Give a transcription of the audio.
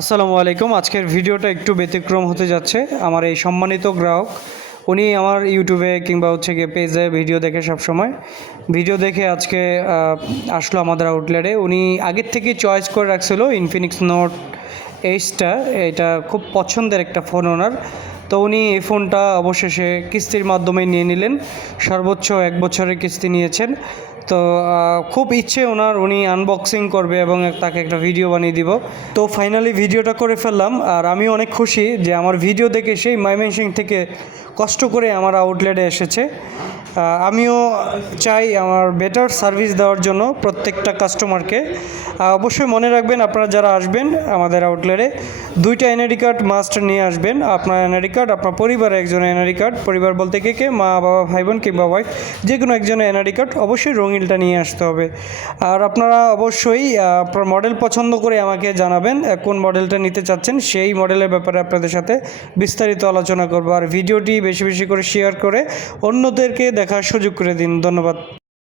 আসসালামু আলাইকুম। আজকের ভিডিওটা একটু ব্যতিক্রম হতে যাচ্ছে। আমার এই সম্মানিত গ্রাহক উনি আমার ইউটিউবে কিংবা গিয়ে পেজে ভিডিও দেখে সবসময় ভিডিও দেখে আজকে আসলো আমাদের আউটলেটে। উনি আগের থেকে চয়েস করে রাখছিল ইনফিনিক্স নোট এইচটা। এটা খুব পছন্দের একটা ফোন ওনার। তো উনি এই ফোনটা অবশেষে কিস্তির মাধ্যমে নিয়ে নিলেন। সর্বোচ্চ 1 বছরের কিস্তি নিয়েছেন। তো খুব ইচ্ছে ওনার, উনি আনবক্সিং করবে এবং তাকে একটা ভিডিও বানিয়ে দিব। তো ফাইনালি ভিডিওটা করে ফেললাম। আর আমি অনেক খুশি যে আমার ভিডিও দেখে সেই ময়মনসিংহ থেকে কষ্ট করে আমার আউটলেটে এসেছে। আমিও চাই আমার বেটার সার্ভিস দেওয়ার জন্য প্রত্যেকটা কাস্টমারকে। অবশ্যই মনে রাখবেন, আপনারা যারা আসবেন আমাদের আউটলেটে 2টা এনআইডি কার্ড মাস্ট নিয়ে আসবেন। আপনার এনআইডি কার্ড, আপনার পরিবারের একজনের এনআইডি কার্ড, পরিবার বলতে কে মা বাবা ভাই বোন কিংবা ওয়াইফ, যে কোনো একজনের এনআইডি কার্ড, অবশ্যই রঙিনটা নিয়ে আসতে হবে। আর আপনারা অবশ্যই আপনার মডেল পছন্দ করে আমাকে জানাবেন কোন মডেলটা নিতে চাচ্ছেন। সেই মডেলের ব্যাপারে আপনাদের সাথে বিস্তারিত আলোচনা করবো। আর ভিডিওটি বেশি বেশি করে শেয়ার করে অন্যদেরকে দেখার সুযোগ করে দিন। ধন্যবাদ।